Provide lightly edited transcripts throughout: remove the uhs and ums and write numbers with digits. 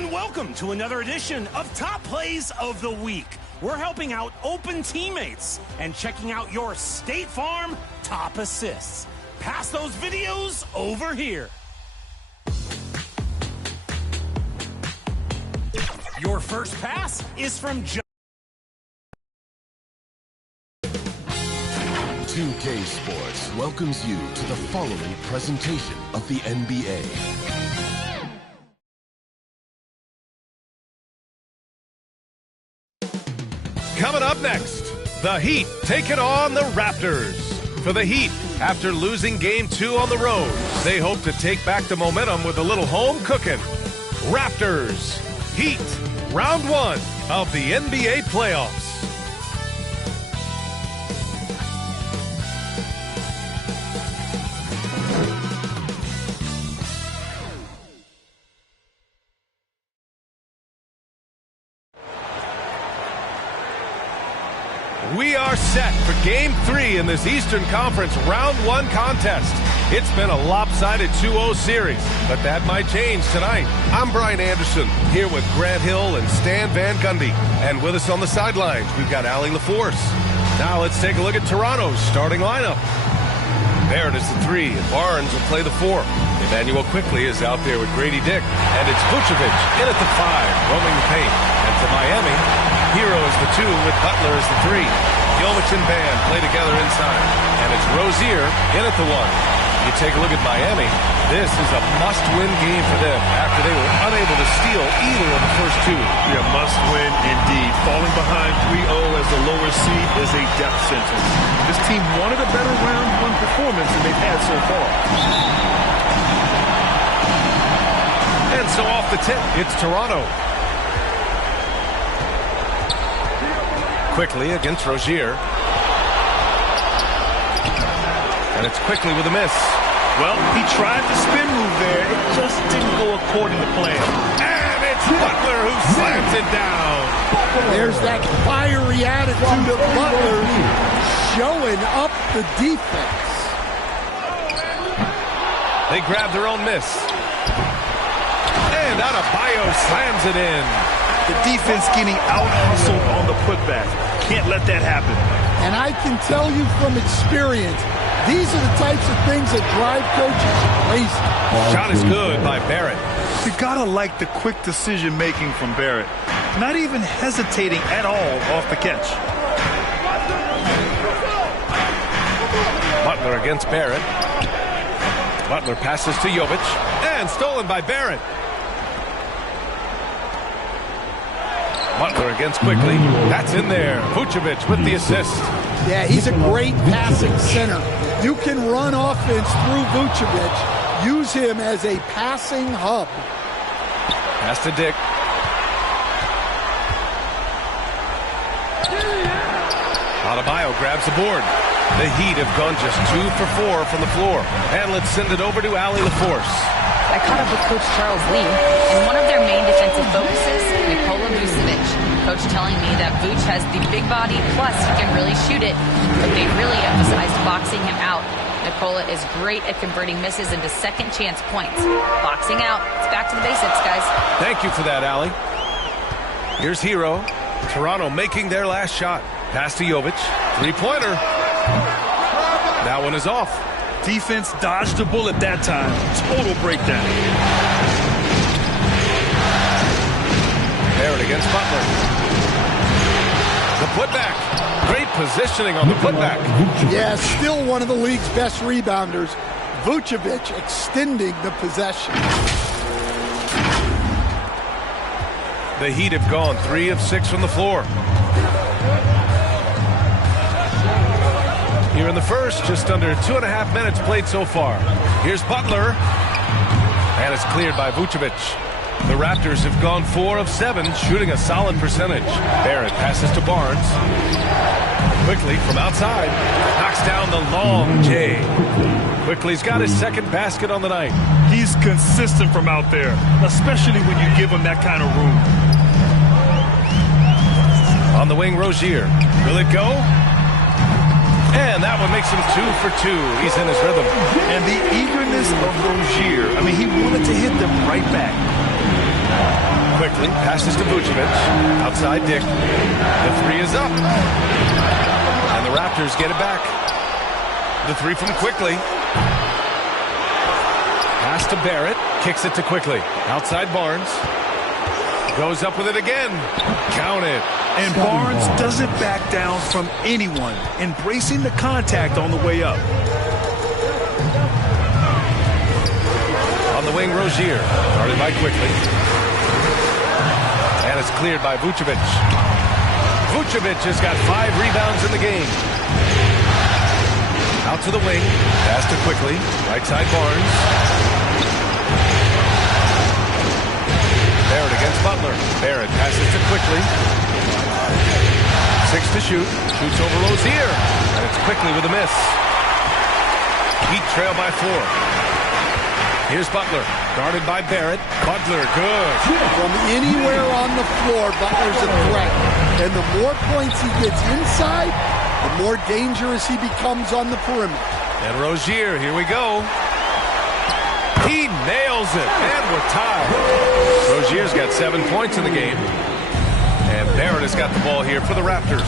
And welcome to another edition of Top Plays of the Week. We're helping out open teammates and checking out your State Farm top assists. Pass those videos over here. Your first pass is from 2K Sports welcomes you to the following presentation of the NBA. Coming up next, the Heat taking on the Raptors. For the Heat, after losing Game 2 on the road, they hope to take back the momentum with a little home cooking. Raptors, Heat, Round 1 of the NBA playoffs. We are set for Game 3 in this Eastern Conference Round 1 contest. It's been a lopsided 2-0 series, but that might change tonight. I'm Brian Anderson, here with Grant Hill and Stan Van Gundy. And with us on the sidelines, we've got Allie LaForce. Now let's take a look at Toronto's starting lineup. Barrett is the 3, and Barnes will play the 4. Emmanuel Quickley is out there with Grady Dick, and it's Vucevic in at the 5, roaming the paint. And to Miami, Hero is the 2 with Butler as the 3. Jovic and Bam play together inside. And it's Rozier in at the 1. You take a look at Miami. This is a must-win game for them after they were unable to steal either of the first 2. Yeah, must-win indeed. Falling behind 3-0 as the lower seed is a death sentence. This team wanted a better round 1 performance than they've had so far. And so off the tip, it's Toronto. Quickly against Rozier. And it's Quickly with a miss. Well, he tried the spin move there. It just didn't go according to plan. And it's Butler who slams it down. There's that fiery attitude of Butler showing up the defense. They grab their own miss. And Adebayo slams it in. The defense getting out-hustled on the putback. Can't let that happen. And I can tell you from experience, these are the types of things that drive coaches crazy. Shot is good by Barrett. You gotta like the quick decision-making from Barrett. Not even hesitating at all off the catch. Butler against Barrett. Butler passes to Jovic. And stolen by Barrett. Butler against Quickly. That's in there. Vucevic with the assist. Yeah, he's a great passing center. You can run offense through Vucevic. Use him as a passing hub. Pass to Dick. Adebayo grabs the board. The Heat have gone just 2 for 4 from the floor. And let's send it over to Allie LaForce. I caught up with Coach Charles Lee, and one of their main defensive focuses, Nikola Vucevic. Coach telling me that Vuce has the big body, plus he can really shoot it, but they really emphasized boxing him out. Nikola is great at converting misses into second chance points. Boxing out. It's back to the basics, guys. Thank you for that, Allie. Here's Hero. Toronto making their last shot. Pass to Jovic. Three-pointer. That one is off. Defense dodged the bullet that time. Total breakdown. Barrett against Butler. The putback. Great positioning on the putback. Yeah, still one of the league's best rebounders. Vucevic extending the possession. The Heat have gone 3 of 6 from the floor. Here in the first, just under 2.5 minutes played so far. Here's Butler. And it's cleared by Vucevic. The Raptors have gone 4 of 7, shooting a solid percentage. Barrett passes to Barnes. Quickly from outside. Knocks down the long J. Quickly's got his second basket on the night. He's consistent from out there, especially when you give him that kind of room. On the wing, Rozier. Will it go? And that one makes him 2 for 2. He's in his rhythm. And the eagerness of Rozier. I mean, he wanted to hit them right back. Quickly passes to Vucevic. Outside Dick. The three is up. And the Raptors get it back. The three from Quickly. Pass to Barrett. Kicks it to Quickly. Outside Barnes. Goes up with it again. Count it. And Barnes doesn't back down from anyone, embracing the contact on the way up. On the wing, Rozier. Guarded by Quickly. And it's cleared by Vucevic. Vucevic has got 5 rebounds in the game. Out to the wing. Pass to Quickly. Right side Barnes. Barrett against Butler. Barrett passes to Quickly. 6 to shoot. Shoots over Rozier. And it's Quickly with a miss. Heat trail by 4. Here's Butler. Guarded by Barrett. Butler, good. From anywhere on the floor, Butler's a threat. And the more points he gets inside, the more dangerous he becomes on the perimeter. And Rozier, here we go. He nails it. And we're tied. Rozier's got 7 points in the game. And Barrett has got the ball here for the Raptors.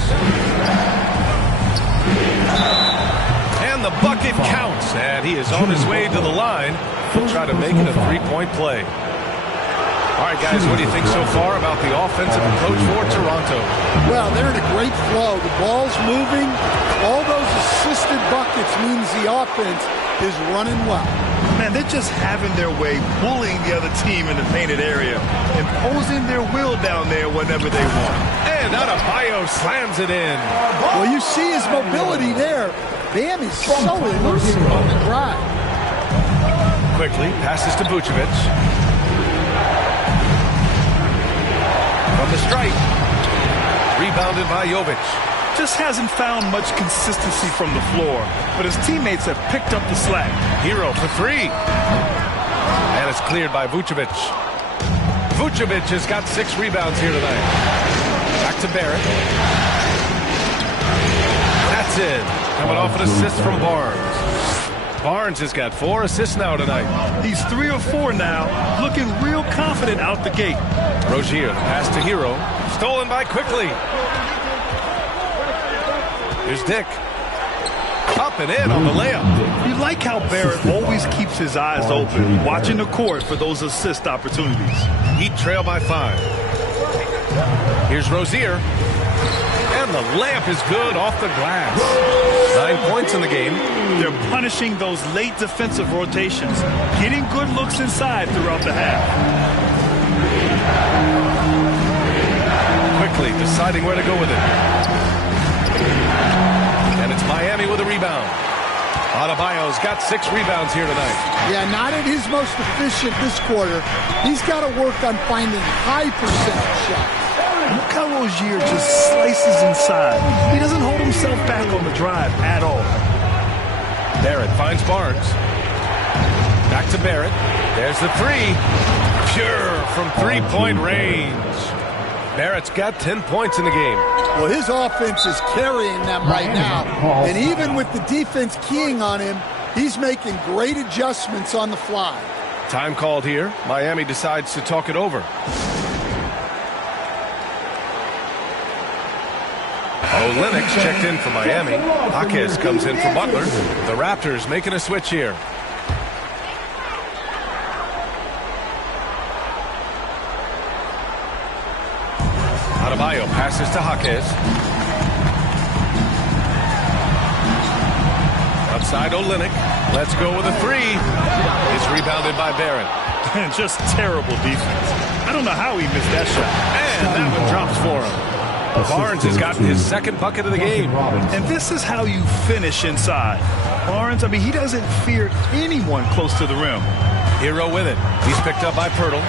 And the bucket counts. And he is on his way to the line to try to make it a 3-point play. All right, guys, what do you think so far about the offensive approach for Toronto? Well, they're in a great flow. The ball's moving. All those assisted buckets means the offense is running well. Man, they're just having their way, bullying the other team in the painted area, imposing their will down there whenever they want. And Adebayo slams it in. Well, you see his mobility there. Bam is so elusive on the drive. Quickly passes to Vucevic. From the stripe. Rebounded by Jovic. Just hasn't found much consistency from the floor, but his teammates have picked up the slack. Hero for 3. And it's cleared by Vucevic. Vucevic has got 6 rebounds here tonight. Back to Barrett. That's it. Coming off an assist from Barnes. Barnes has got 4 assists now tonight. He's 3 or 4 now, looking real confident out the gate. Rozier, the pass to Hero. Stolen by Quickly. Here's Dick. Up and in on the layup. You like how Barrett always keeps his eyes open, watching the court for those assist opportunities. Heat trail by 5. Here's Rozier. And the layup is good off the glass. 9 points in the game. They're punishing those late defensive rotations, getting good looks inside throughout the half. Quickly deciding where to go with it. And it's Miami with a rebound. Adebayo's got 6 rebounds here tonight. Yeah, not at his most efficient this quarter. He's got to work on finding high percentage shots. Look how Rozier just slices inside. He doesn't hold himself back on the drive at all. Barrett finds Barnes. Back to Barrett. There's the 3. Pure from 3-point range. Barrett's got 10 points in the game. Well, his offense is carrying them right now. And even with the defense keying on him, he's making great adjustments on the fly. Time called here. Miami decides to talk it over. Olynyk checked in for Miami. Jaquez comes in for Butler. The Raptors making a switch here. Adebayo passes to Jaquez. Outside Olynyk. Let's go with a 3. It's rebounded by Barrett. Just terrible defense. I don't know how he missed that shot. And that one drops for him. Barnes has gotten his 2nd bucket of the game. And this is how you finish inside. Barnes, I mean, he doesn't fear anyone close to the rim. Hero with it. He's picked up by Pirtle.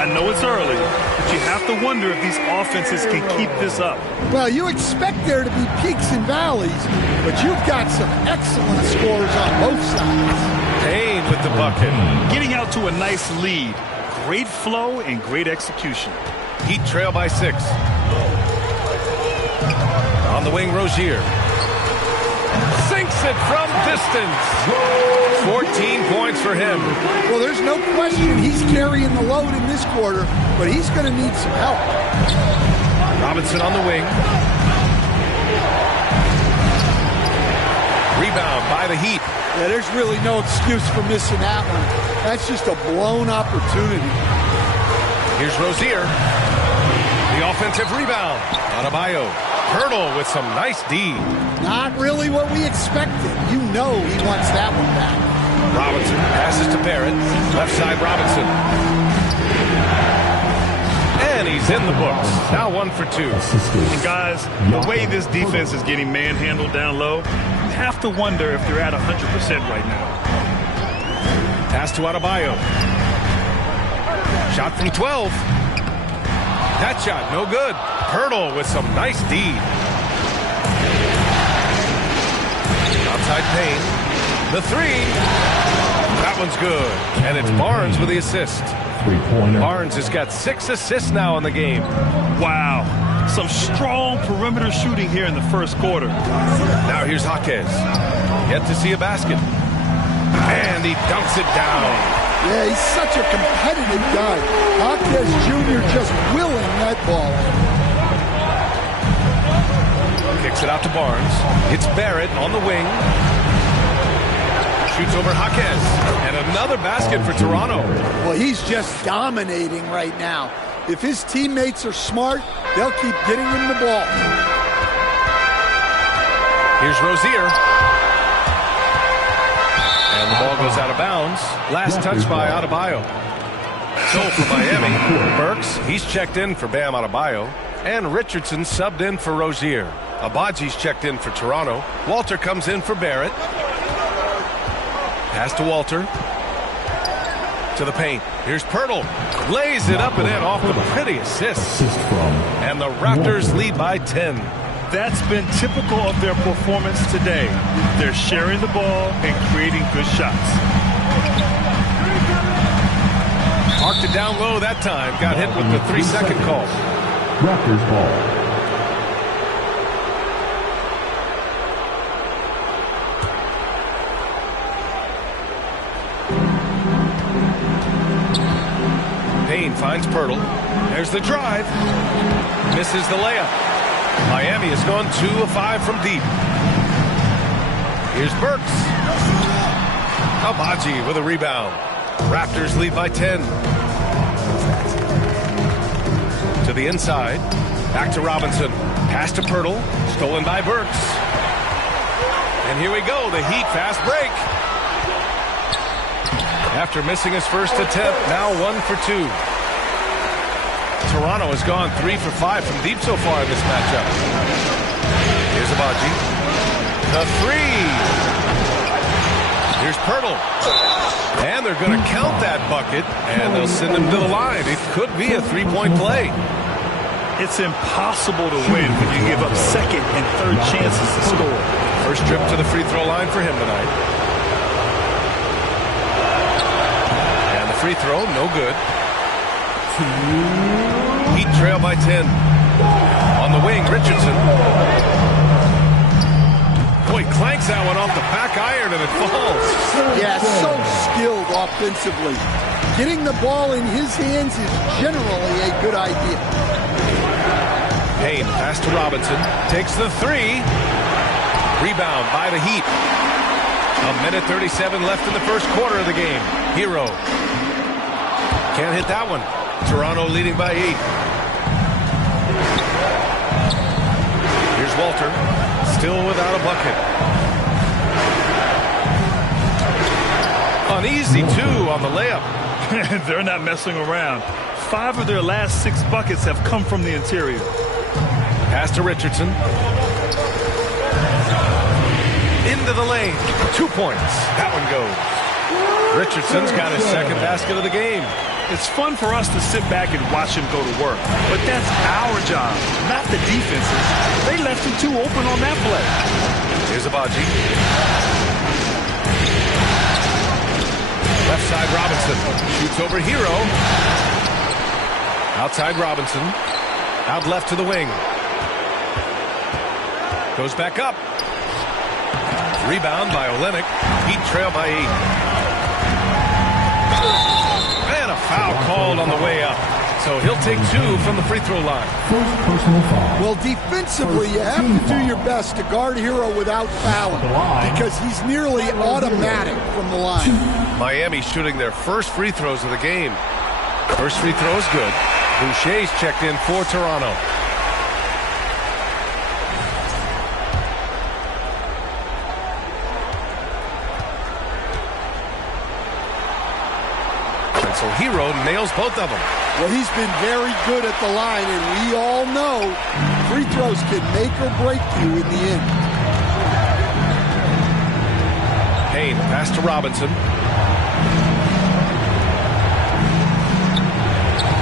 I know it's early, but you have to wonder if these offenses can keep this up. Well, you expect there to be peaks and valleys, but you've got some excellent scores on both sides. Payne with the bucket. Getting out to a nice lead. Great flow and great execution. Heat trail by 6. On the wing, Rozier. Sink sinks it from distance. 14 points for him. Well, there's no question he's carrying the load in this quarter, but he's going to need some help. Robinson on the wing. Rebound by the Heat. Yeah, there's really no excuse for missing that one. That's just a blown opportunity. Here's Rozier. The offensive rebound. Adebayo. Hurdle with some nice D. Not really what we expected. You know he wants that one back. Robinson passes to Barrett. Left side Robinson. And he's in the books. Now 1 for 2. And guys, the way this defense is getting manhandled down low, you have to wonder if they're at 100% right now. Pass to Adebayo. Shot from 12. That shot, no good. Hurdle with some nice D. Outside Payne. The three. That one's good. And it's Barnes with the assist. Barnes has got 6 assists now in the game. Wow. Some strong perimeter shooting here in the first quarter. Now here's Jaquez. Yet to see a basket. And he dunks it down. Yeah, he's such a competitive guy. Jaquez Jr. just willing that ball. Kicks it out to Barnes. It's Barrett on the wing. Shoots over Jaquez. And another basket for Toronto. Well, he's just dominating right now. If his teammates are smart, they'll keep getting him the ball. Here's Rozier. And the ball goes out of bounds. Last touch by Adebayo. So for Miami, Burks, he's checked in for Bam Adebayo. And Richardson subbed in for Rozier. Abaji's checked in for Toronto. Walter comes in for Barrett. Pass to Walter. To the paint. Here's Pirtle. Lays it up and in off the pretty assist. And the Raptors lead by 10. That's been typical of their performance today. They're sharing the ball and creating good shots. Marked it down low that time. Got hit with the 3-second call. Raptors ball. Payne finds Pirtle. There's the drive. Misses the layup. Miami has gone 2 of 5 from deep. Here's Burks. Abaji with a rebound. Raptors lead by 10. To the inside. Back to Robinson. Pass to Pirtle. Stolen by Burks. And here we go. The Heat fast break. After missing his first attempt, now 1 for 2. Toronto has gone 3 for 5 from deep so far in this matchup. Here's Abaji. The three. Here's Pirtle. And they're going to count that bucket, and they'll send him to the line. It could be a 3-point play. It's impossible to win when you give up second and third chances to score. First trip to the free throw line for him tonight. And the free throw, no good. Heat trail by 10. On the wing, Richardson. Boy, clanks that one off the back iron and it falls. Yeah, so skilled offensively. Getting the ball in his hands is generally a good idea. Payne, pass to Robinson. Takes the three. Rebound by the Heat. 1:37 left in the first quarter of the game. Hero. Can't hit that one. Toronto leading by 8. Here's Walter. Still without a bucket. An easy 2 on the layup. They're not messing around. 5 of their last 6 buckets have come from the interior. Pass to Richardson. Into the lane. 2 points. That one goes. Richardson's got his second basket of the game. It's fun for us to sit back and watch him go to work. But that's our job, not the defense's. They left him too open on that play. Here's Abaji. Left side Robinson. Shoots over Hero. Outside Robinson. Out left to the wing. Goes back up. Rebound by Olynyk. Heat trail by 8. And a foul called on the way up. So he'll take 2 from the free throw line. Well, defensively, you have to do your best to guard Hero without fouling because he's nearly automatic from the line. Miami shooting their first free throws of the game. First free throw is good. Boucher's checked in for Toronto. And so Hero nails both of them. Well, he's been very good at the line, and we all know free throws can make or break you in the end. Payne, pass to Robinson.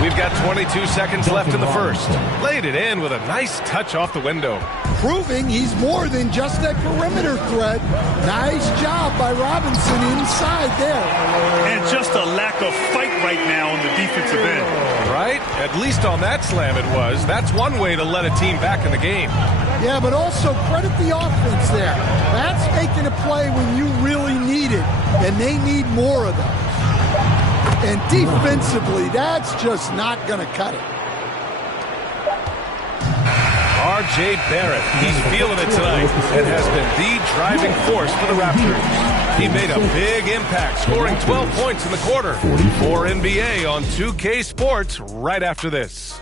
We've got 22 seconds left in the first. Laid it in with a nice touch off the window. Proving he's more than just a perimeter threat. Nice job by Robinson inside there. And just a lack of fight right now on the defensive end. Right? At least on that slam it was. That's one way to let a team back in the game. Yeah, but also credit the offense there. That's making a play when you really need it, and they need more of those. And defensively, that's just not going to cut it. R.J. Barrett, he's feeling it tonight and has been the driving force for the Raptors. He made a big impact, scoring 12 points in the quarter. For NBA on 2K Sports right after this.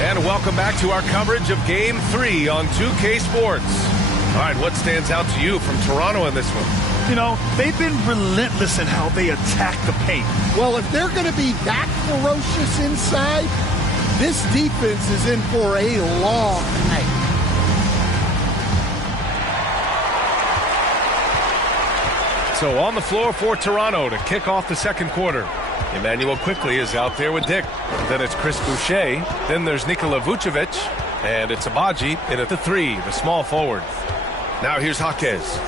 And welcome back to our coverage of Game 3 on 2K Sports. All right, what stands out to you from Toronto in this one? You know, they've been relentless in how they attack the paint. Well, if they're going to be that ferocious inside, this defense is in for a long night. So on the floor for Toronto to kick off the second quarter. Emmanuel Quickly is out there with Dick. Then it's Chris Boucher. Then there's Nikola Vucevic. And it's Abaji in at the 3, the small forward. Now here's Jaquez.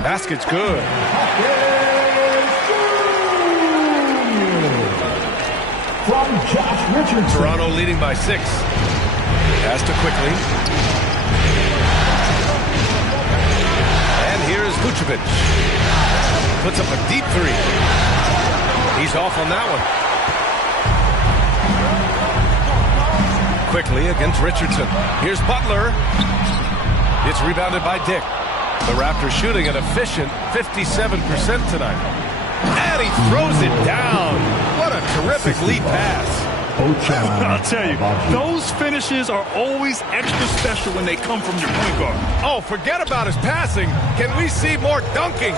Basket's good. From Josh Richardson. Toronto leading by 6. Pass to Quickly. And here's Vucevic. Puts up a deep 3. He's off on that one. Quickly against Richardson. Here's Butler. It's rebounded by Dick. The Raptors shooting an efficient 57% tonight. And he throws it down. What a terrific lead pass. I'll tell you, those finishes are always extra special when they come from your point guard. Oh, forget about his passing. Can we see more dunking?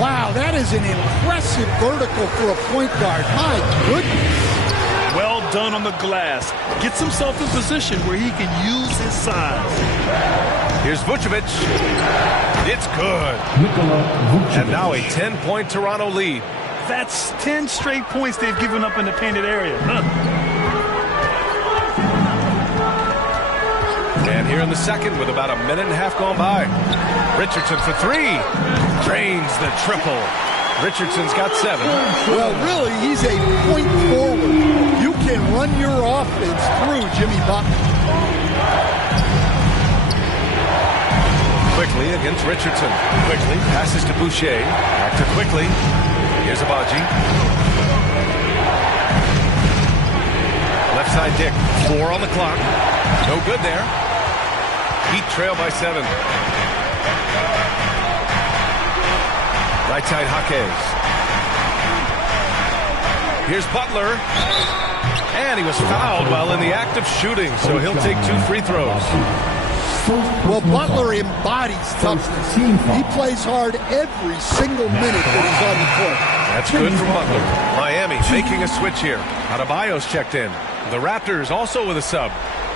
Wow, that is an impressive vertical for a point guard. My goodness. Well done on the glass. Gets himself in position where he can use his size. Here's Vucevic. It's good. And now a 10-point Toronto lead. That's 10 straight points they've given up in the painted area. And here in the second with about a minute and a half gone by. Richardson for 3. Drains the triple. Richardson's got 7. Well, really, he's a point forward. You can run your offense through Jimmy Butler. Quickly against Richardson. Quickly passes to Boucher. Back to Quickly. Here's Abaji. Left side Dick. 4 on the clock. No good there. Heat trail by 7. Right side Jaquez. Here's Butler. And he was fouled while in the act of shooting, so he'll take 2 free throws. Well, Butler embodies toughness. He plays hard every single minute that he's on the court. That's good for Butler. Miami making a switch here. Adebayo's checked in. The Raptors also with a sub.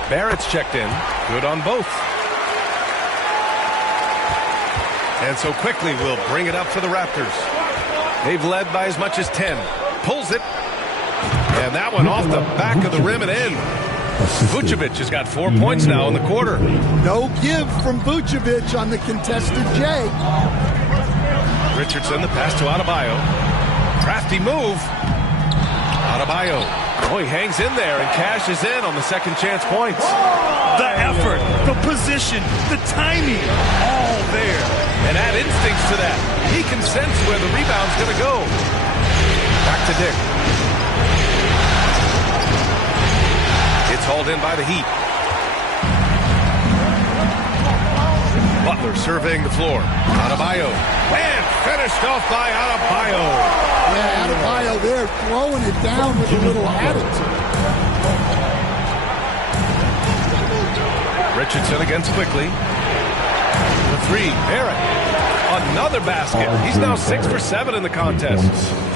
Barrett's checked in. Good on both. And so Quickly will bring it up for the Raptors. They've led by as much as 10. Pulls it. And that one off the back of the rim and in. Vucevic has got 4 points now in the quarter. No give from Vucevic on the contested J. Richardson, the pass to Adebayo. Crafty move. Adebayo Oh, he hangs in there and cashes in on the second chance points. The effort, the position, the timing, all there. And add instincts to that. He can sense where the rebound's going to go. Back to Dick. It's hauled in by the Heat. Butler surveying the floor. Adebayo. And finished off by Adebayo. Yeah, Adebayo there throwing it down with a little attitude. Richardson against Quickly. The three, Barrett. Another basket. He's now 6 for 7 in the contest.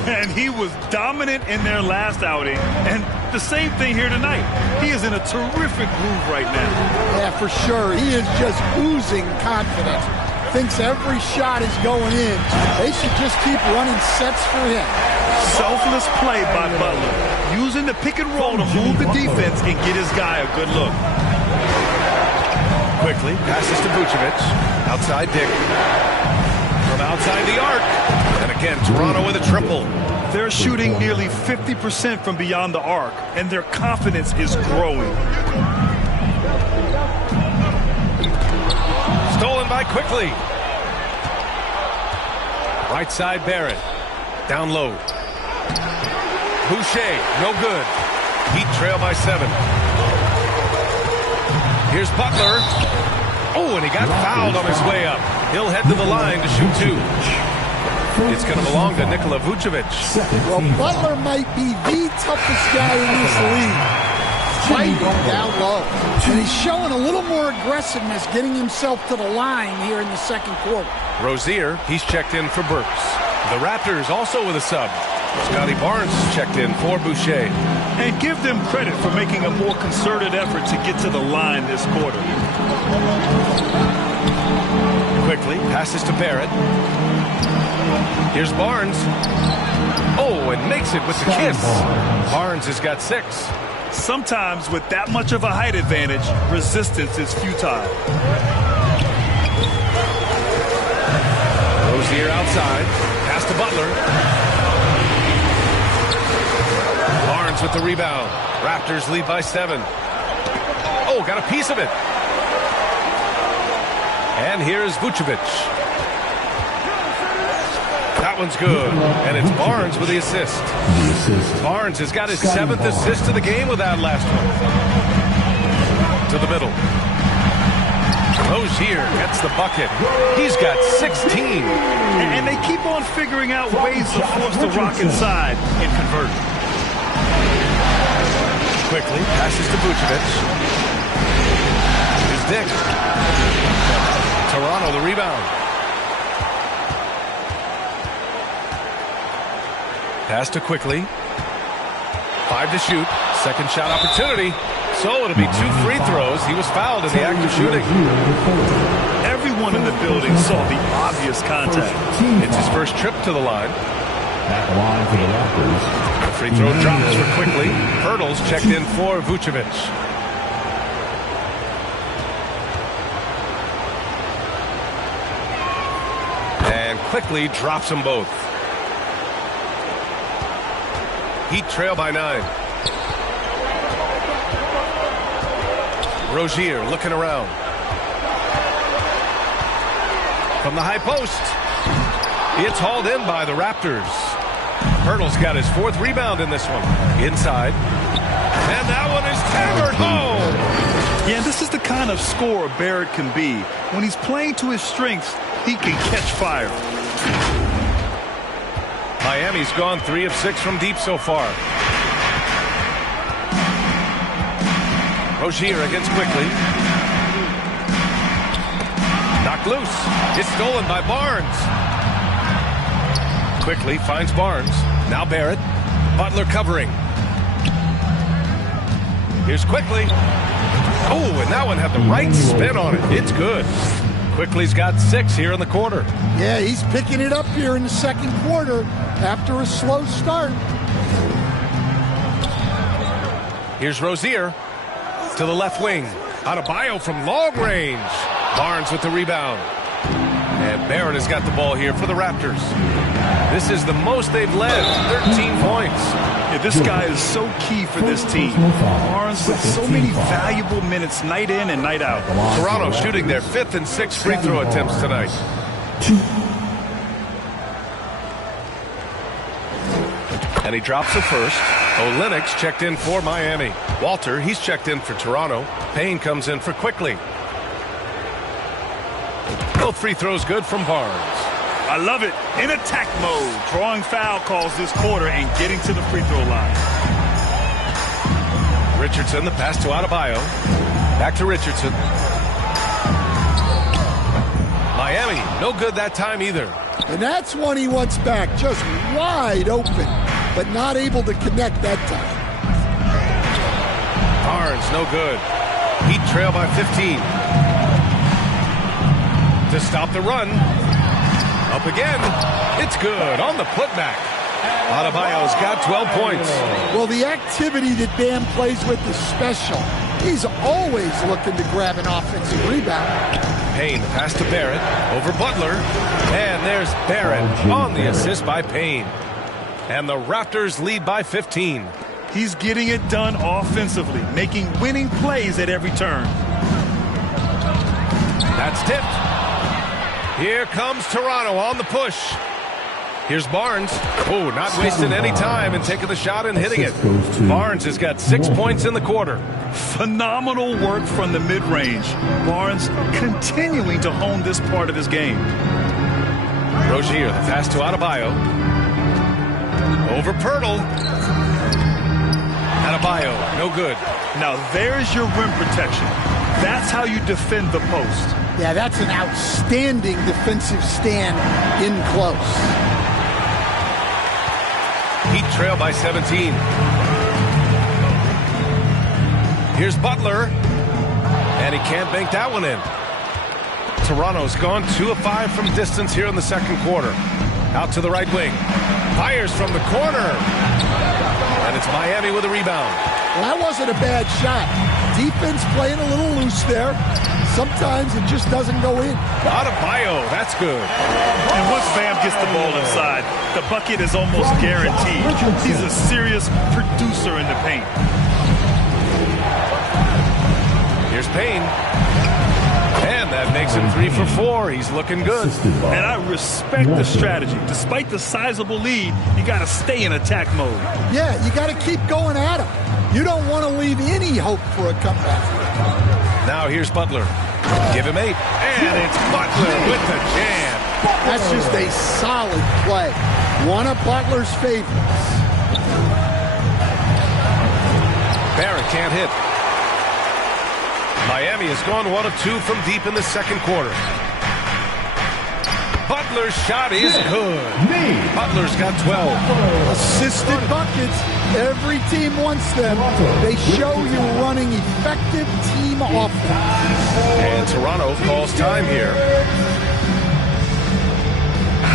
And he was dominant in their last outing. And the same thing here tonight. He is in a terrific groove right now. Yeah, for sure. He is just oozing confidence. Thinks every shot is going in. They should just keep running sets for him. Selfless play by Butler. Using the pick and roll to move the defense and get his guy a good look. Quickly passes to Vucevic. Outside Dick. From outside the arc. And again, Toronto with a triple. They're shooting nearly 50% from beyond the arc, and their confidence is growing. Stolen by Quickly. Right side Barrett. Down low. Boucher, no good. Heat trail by 7. Here's Butler. Oh, and he got fouled on his way up. He'll head to the line to shoot 2. It's going to belong to Nikola Vucevic. Well, Butler might be the toughest guy in this league. Fighting down low. And he's showing a little more aggressiveness getting himself to the line here in the second quarter. Rozier, he's checked in for Burks. The Raptors also with a sub. Scotty Barnes checked in for Boucher. And give them credit for making a more concerted effort to get to the line this quarter. Quickly passes to Barrett. Here's Barnes. Oh, and makes it with the kiss. Barnes has got 6. Sometimes with that much of a height advantage, resistance is futile. Rozier outside. Pass to Butler. Barnes with the rebound. Raptors lead by 7. Oh, got a piece of it. And here's Vucevic. That one's good. And it's Barnes with the assist. Barnes has got his 7th assist of the game with that last one. To the middle. Rozier gets the bucket. He's got 16. And they keep on figuring out ways to force the rock inside and convert. Quickly passes to Vucevic. Here's Dick. Toronto the rebound. Pass to Quickly. 5 to shoot. Second shot opportunity. So it'll be 2 free throws. He was fouled in the act of shooting. Everyone in the building saw the obvious contact. It's his first trip to the line. At the line for the Raptors. The free throw drops for Quickly. Hurdles checked in for Vucevic. And Quickly drops them both. Heat trail by 9. Rozier looking around. From the high post. It's hauled in by the Raptors. Hurdle's got his 4th rebound in this one. Inside. And that one is hammered home. Yeah, this is the kind of scorer Barrett can be. When he's playing to his strengths, he can catch fire. Miami's gone 3 of 6 from deep so far. Rozier against Quickly. Knocked loose. It's stolen by Barnes. Quickly finds Barnes. Now Barrett. Butler covering. Here's Quickly. Oh, and that one had the right spin on it. It's good. Quickly's got 6 here in the quarter. Yeah, he's picking it up here in the second quarter after a slow start. Here's Rozier to the left wing. Adebayo from long range. Barnes with the rebound. And Barrett Barnes has got the ball here for the Raptors. This is the most they've led, 13 points. Yeah, this guy is so key for this team. Barnes with so many valuable minutes night in and night out. Toronto shooting their 5th and 6th free throw attempts tonight. And he drops the first. Olenek's checked in for Miami. Walter, he's checked in for Toronto. Payne comes in for Quickly. Both free throws good from Barnes. I love it. In attack mode. Drawing foul calls this quarter and getting to the free throw line. Richardson, the pass to Adebayo. Back to Richardson. Miami, no good that time either. And that's one he wants back. Just wide open, but not able to connect that time. Barnes, no good. Heat trail by 15. To stop the run. Up again. It's good on the putback. Adebayo's got 12 points. Well, the activity that Bam plays with is special. He's always looking to grab an offensive rebound. Payne, pass to Barrett, over Butler. And there's Barrett on the assist by Payne. And the Raptors lead by 15. He's getting it done offensively, making winning plays at every turn. That's tipped. Here comes Toronto on the push. Here's Barnes. Oh, not wasting any time and taking the shot and hitting it. Barnes has got 6 points in the quarter. Phenomenal work from the mid-range. Barnes continuing to hone this part of his game. Rozier, the pass to Adebayo. Over Pirtle. Adebayo, no good. Now there's your rim protection. That's how you defend the post. Yeah, that's an outstanding defensive stand in close. Heat trail by 17. Here's Butler. And he can't bank that one in. Toronto's gone 2 of 5 from distance here in the second quarter. Out to the right wing. Fires from the corner. And it's Miami with a rebound. Well, that wasn't a bad shot. Defense playing a little loose there. Sometimes it just doesn't go in. Adebayo, that's good. And once Bam gets the ball inside, the bucket is almost guaranteed. He's a serious producer in the paint. Here's Payne. And that makes him 3 for 4. He's looking good. And I respect the strategy. Despite the sizable lead, you got to stay in attack mode. Yeah, you got to keep going at him. You don't want to leave any hope for a comeback. Now here's Butler. Give him 8. And it's Butler with the jam. That's just a solid play. One of Butler's favorites. Barrett can't hit. Miami has gone 1 of 2 from deep in the second quarter. Butler's shot is good. Butler's got 12. Assisted buckets. Every team wants them. They show you running effective team offense. And Toronto calls time here.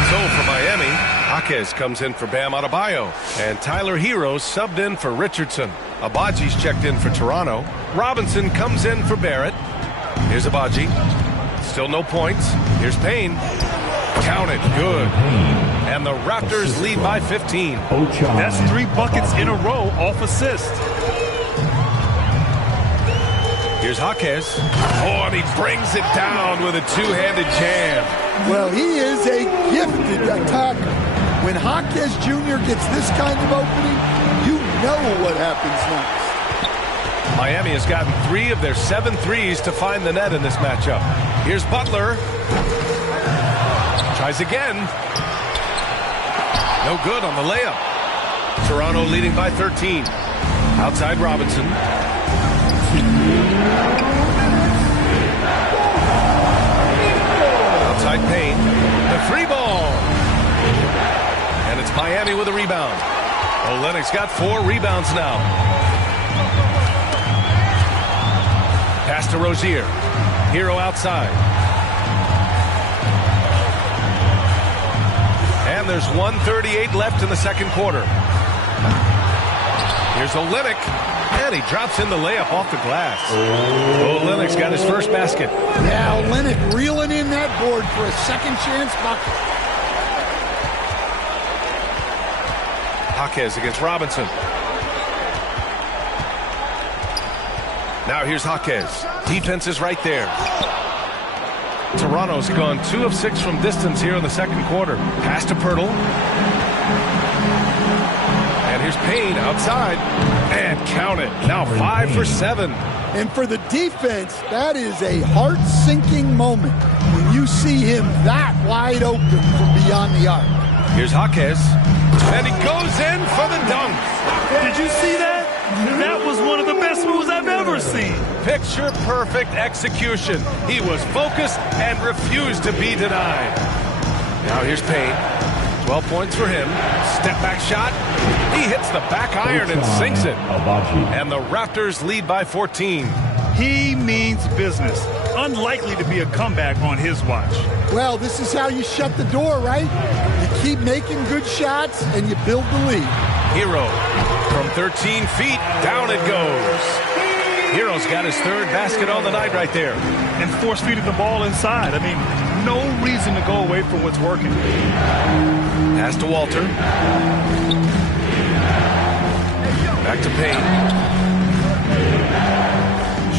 So for Miami, Jaquez comes in for Bam Adebayo. And Tyler Hero subbed in for Richardson. Abaji's checked in for Toronto. Robinson comes in for Barrett. Here's Abaji. Still no points. Here's Payne. Counted. Good. And the Raptors lead by 15. That's 3 buckets in a row off assist. Here's Jaquez. Oh, and he brings it down with a 2-handed jam. Well, he is a gifted attacker. When Jaquez Jr. gets this kind of opening, you know what happens next. Miami has gotten 3 of their 7 threes to find the net in this matchup. Here's Butler. Tries again. No good on the layup. Toronto leading by 13. Outside Robinson. Outside Payne. The 3 ball. And it's Miami with a rebound. Olenek's got 4 rebounds now. Pass to Rozier. Hero outside. And there's 1:38 left in the second quarter. Here's Olenek. And he drops in the layup off the glass. Olenek's got his first basket. Yeah, Olenek reeling in that board for a second chance bucket. Jaquez against Robinson. Now here's Jaquez. Defense is right there. Toronto's gone 2 of 6 from distance here in the second quarter. Pass to Pirtle. And here's Payne outside. And count it. Now 5 for 7. And for the defense, that is a heart-sinking moment when you see him that wide open from beyond the arc. Here's Jaquez. And he goes in for the dunk. Did you see that? That was one of the best moves I've ever seen. Picture perfect execution. He was focused and refused to be denied. Now here's Payne. 12 points for him. Step back shot. He hits the back iron and sinks it. And the Raptors lead by 14. He means business. Unlikely to be a comeback on his watch. Well, this is how you shut the door, right? You keep making good shots and you build the lead. Hero from 13 feet, down it goes. Hero's got his 3rd basket on the night right there. And force-feeding the ball inside. I mean, no reason to go away from what's working. Pass to Walter. Back to Payne.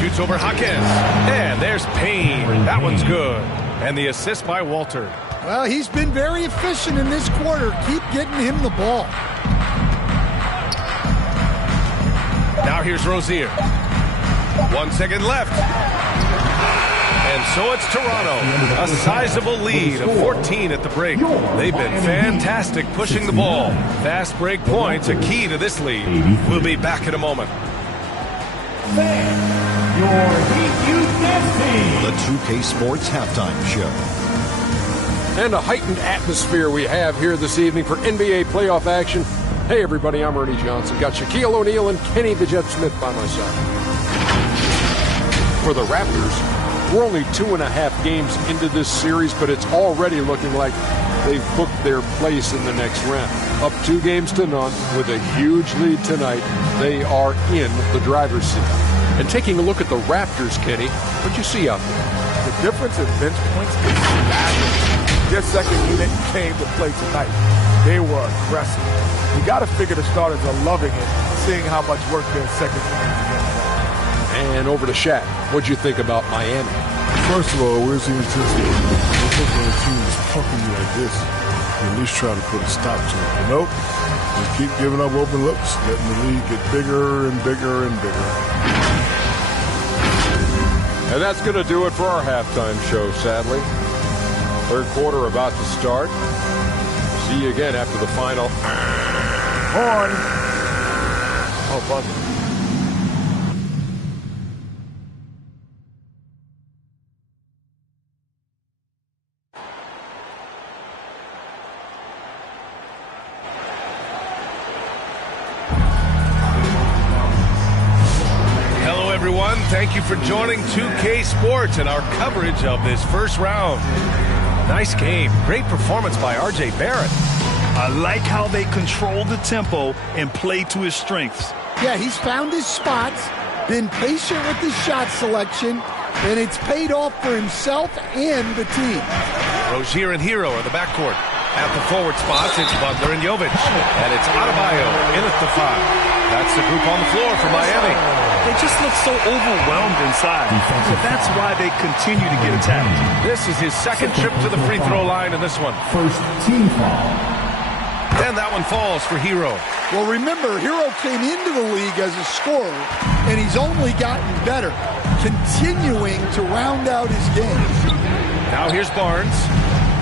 Shoots over Jaquez. And there's Payne. That one's good. And the assist by Walter. Well, he's been very efficient in this quarter. Keep getting him the ball. Now here's Rozier. 1 second left. And so it's Toronto. A sizable lead of 14 at the break. They've been fantastic pushing the ball. Fast break points, a key to this lead. We'll be back in a moment. The 2K Sports Halftime Show. And a heightened atmosphere we have here this evening for NBA playoff action. Hey everybody, I'm Ernie Johnson. Got Shaquille O'Neal and Kenny the Jet Smith by my side. For the Raptors, we're only 2.5 games into this series, but it's already looking like they've booked their place in the next round. Up 2 games to none with a huge lead tonight. They are in the driver's seat. And taking a look at the Raptors, Kenny, what'd you see out there? The difference in bench points is massive. Their second unit came to play tonight. They were aggressive. You got to figure the starters are loving it, seeing how much work their second unit is getting. And over to Shaq. What'd you think about Miami? First of all, where's the intensity? You think when a team is pumping you like this, you at least try to put a stop to it. But nope, just keep giving up open looks, letting the lead get bigger and bigger and bigger. And that's going to do it for our halftime show, sadly. Third quarter about to start. See you again after the final. Horn. Oh, buzzer. Hello, everyone. Thank you for joining 2K Sports and our coverage of this first round. Nice game. Great performance by R.J. Barrett. I like how they control the tempo and play to his strengths. Yeah, he's found his spots, been patient with his shot selection, and it's paid off for himself and the team. Rozier and Hero are the backcourt. At the forward spots, it's Butler and Jovic. And it's Adebayo in at the 5. That's the group on the floor for Miami. They just look so overwhelmed inside. So that's why they continue to get attacked. This is his second trip to the free throw line in this one. First team foul. And that one falls for Hero. Well, remember, Hero came into the league as a scorer, and he's only gotten better, continuing to round out his game. Now here's Barnes.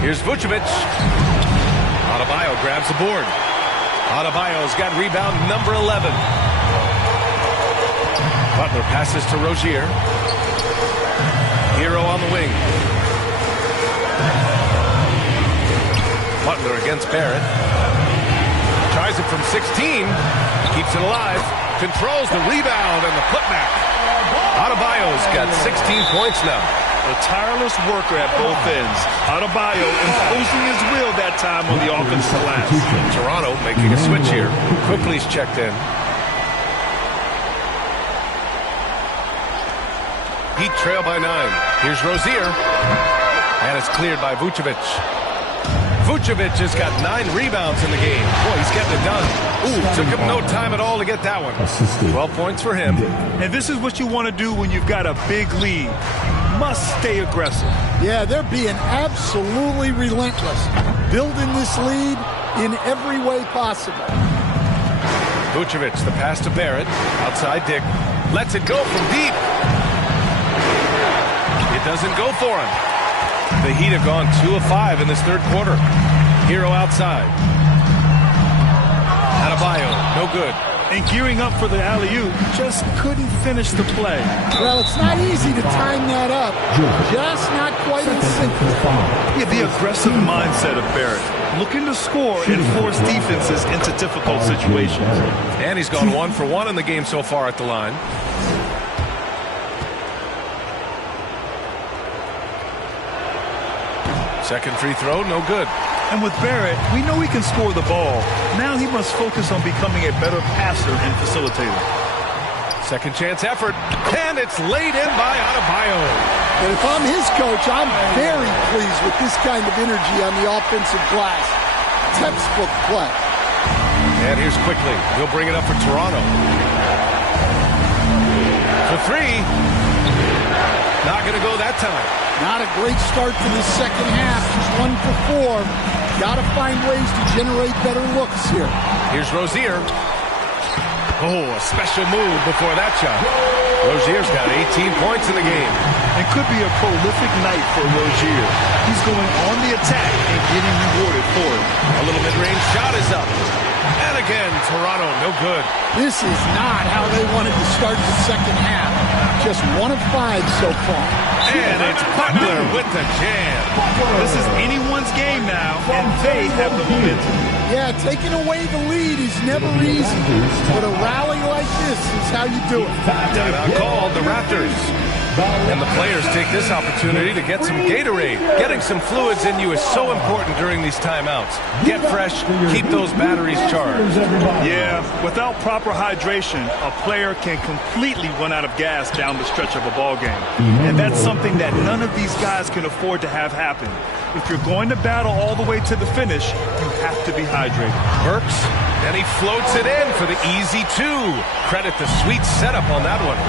Here's Vucevic. Adebayo grabs the board. Adebayo's got rebound number 11. Butler passes to Rozier. Hero on the wing. Butler against Barrett. Tries it from 16. Keeps it alive. Controls the rebound and the putback. Adebayo's got 16 points now. A tireless worker at both ends. Adebayo imposing his will that time on the offensive glass. Toronto making a switch here. Quickly's checked in. Heat trail by 9. Here's Rozier. And it's cleared by Vucevic. Vucevic has got 9 rebounds in the game. Boy, he's getting it done. Ooh, took him no time at all to get that one. 12 points for him. And this is what you want to do when you've got a big lead. You must stay aggressive. Yeah, they're being absolutely relentless. Building this lead in every way possible. Vucevic, the pass to Barrett. Outside Dick. Lets it go from deep. It doesn't go for him. The Heat have gone 2 of 5 in this third quarter. Hero outside. Adebayo, no good. And gearing up for the alley-oop, just couldn't finish the play. Well, it's not easy to time that up. Just not quite in sync. Yeah, the aggressive mindset of Barrett. Looking to score and force defenses into difficult situations. And he's gone 1 for 1 in the game so far at the line. Second free throw, no good. And with Barrett, we know he can score the ball. Now he must focus on becoming a better passer and facilitator. Second chance effort, and it's laid in by Adebayo. And if I'm his coach, I'm very pleased with this kind of energy on the offensive glass. Textbook play. And here's quickly. He'll bring it up for Toronto. For 3. Not going to go that time. Not a great start to the second half. Just 1 for 4. Got to find ways to generate better looks here. Here's Rozier. Oh, a special move before that shot. Rozier's got 18 points in the game. It could be a prolific night for Rozier. He's going on the attack and getting rewarded for it. A little mid-range shot is up. And again, Toronto, no good. This is not how they wanted to start the second half. Just 1 of 5 so far. And it's Butler with the jam. This is anyone's game now, and they have the momentum. Yeah, taking away the lead is never easy, but a rally like this is how you do it. Timeout called, the Raptors. And the players take this opportunity to get some Gatorade. Getting some fluids in you is so important during these timeouts. Get fresh, keep those batteries charged. Yeah, without proper hydration, a player can completely run out of gas down the stretch of a ball game. And that's something that none of these guys can afford to have happen. If you're going to battle all the way to the finish, you have to be hydrated. Burks, and he floats it in for the easy 2. Credit the sweet setup on that one.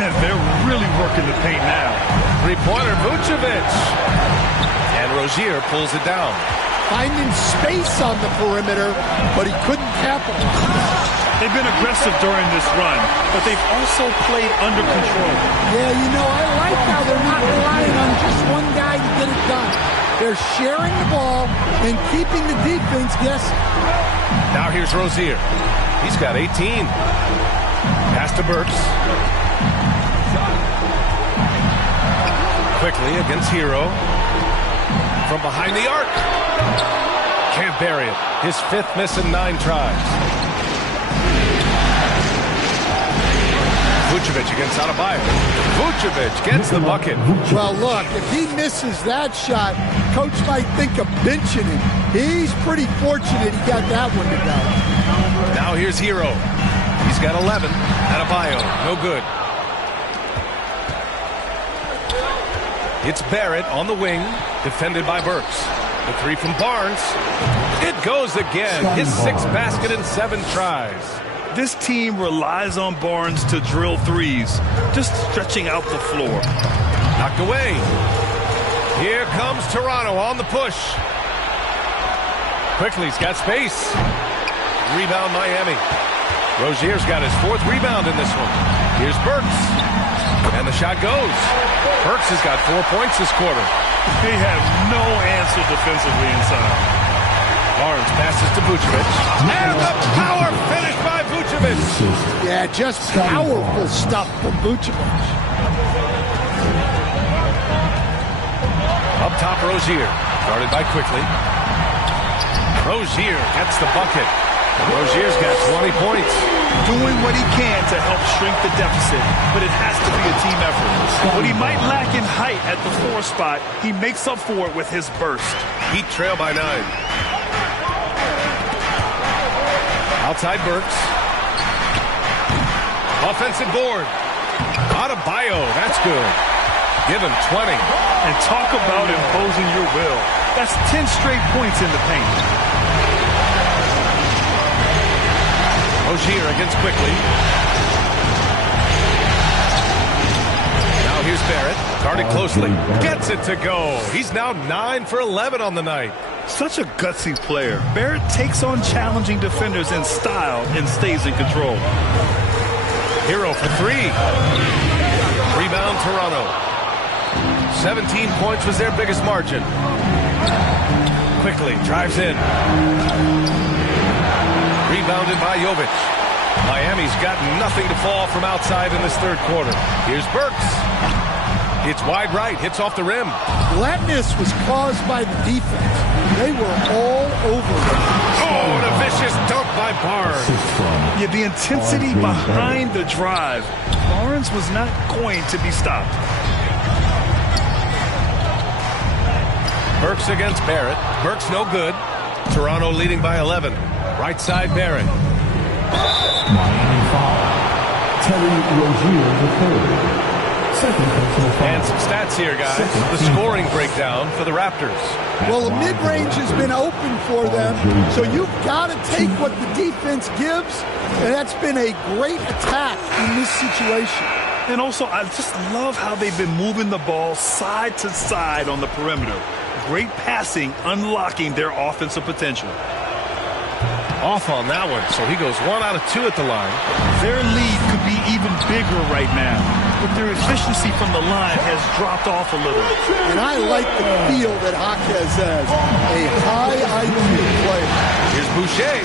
They're really working the paint now. Three-pointer, Vucevic. And Rozier pulls it down. Finding space on the perimeter, but he couldn't capitalize. They've been aggressive during this run, but they've also played under control. Yeah, you know, I like how they're not relying on just one guy to get it done. They're sharing the ball and keeping the defense guessing. Now here's Rozier. He's got 18. Pass to Burks. Quickly against Hero. From behind the arc. Can't bury it. His 5th miss in 9 tries. Vucevic against Adebayo. Vucevic gets the bucket. Well, look, if he misses that shot, coach might think of benching him. He's pretty fortunate he got that one to go. Now here's Hero. He's got 11. Adebayo, no good. It's Barrett on the wing, defended by Burks. The 3 from Barnes. It goes again. His 6th basket in 7 tries. This team relies on Barnes to drill threes, just stretching out the floor. Knocked away. Here comes Toronto on the push. Quickly, he's got space. Rebound Miami. Rozier's got his 4th rebound in this one. Here's Burks. And the shot goes. Burks has got 4 points this quarter. They have no answer defensively inside. Barnes passes to Vucevic. And the power finish by Vucevic. Yeah, just powerful stuff from Vucevic. Up top, Rozier. Guarded by Quickly. Rozier gets the bucket. Rozier's got 20 points. Doing what he can to help shrink the deficit, but it has to be a team effort. What he might lack in height at the 4 spot, he makes up for it with his burst. Heat trail by 9. Outside Burks. Offensive board. Adebayo, that's good. Give him 20. And talk about imposing your will. That's 10 straight points in the paint. Rozier against Quickly. Now here's Barrett. Guarded closely. Gets it to go. He's now 9 for 11 on the night. Such a gutsy player. Barrett takes on challenging defenders in style and stays in control. Hero for 3. Rebound Toronto. 17 points was their biggest margin. Quickly drives in. Rebounded by Jovic. Miami's got nothing to fall from outside in this third quarter. Here's Burks. It's wide right, hits off the rim. Flatness was caused by the defense. They were all over them. Oh, and a vicious dunk by Barnes. Yeah, the intensity behind the drive. Barnes was not going to be stopped. Burks against Barrett. Burks no good. Toronto leading by 11. Right side Barrett. Miami foul. Terry Rozier III. Second personal foul. And some stats here, guys. The scoring breakdown for the Raptors. Well, the mid-range has been open for them, so you've got to take what the defense gives, and that's been a great attack in this situation. And also, I just love how they've been moving the ball side to side on the perimeter. Great passing, unlocking their offensive potential. Off on that one, so he goes 1 out of 2 at the line. Their lead could be even bigger right now, but their efficiency from the line has dropped off a little. And I like the feel that Jaquez has, a high IQ player. Here's Boucher,